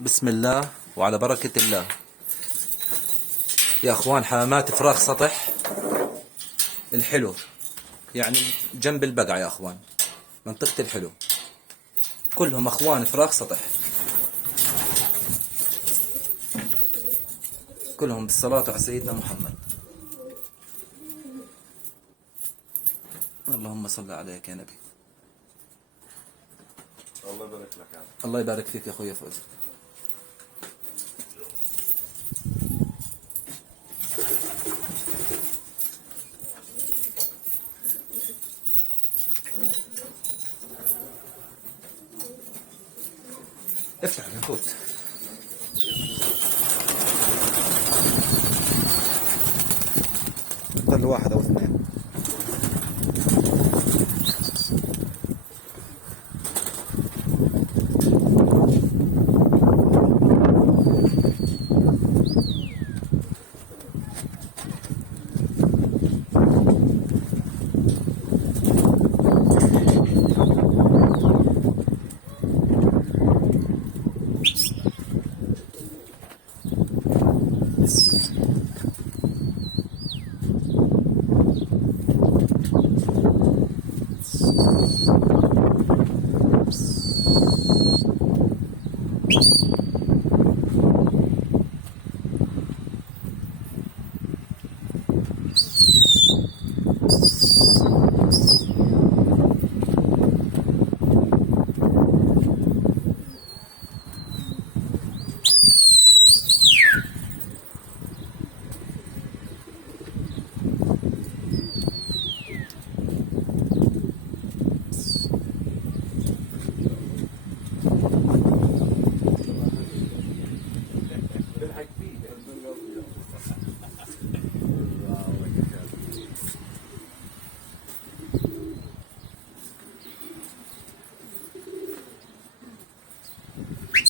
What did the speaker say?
بسم الله وعلى بركة الله. يا اخوان، حمامات فراخ سطح الحلو، يعني جنب البقعة يا اخوان، منطقة الحلو، كلهم اخوان فراخ سطح، كلهم بالصلاة على سيدنا محمد. اللهم صل عليك يا نبي. الله يبارك لك يا عم. الله يبارك فيك يا اخوي فوزي. افتح نفوت. ضل واحد او اثنين.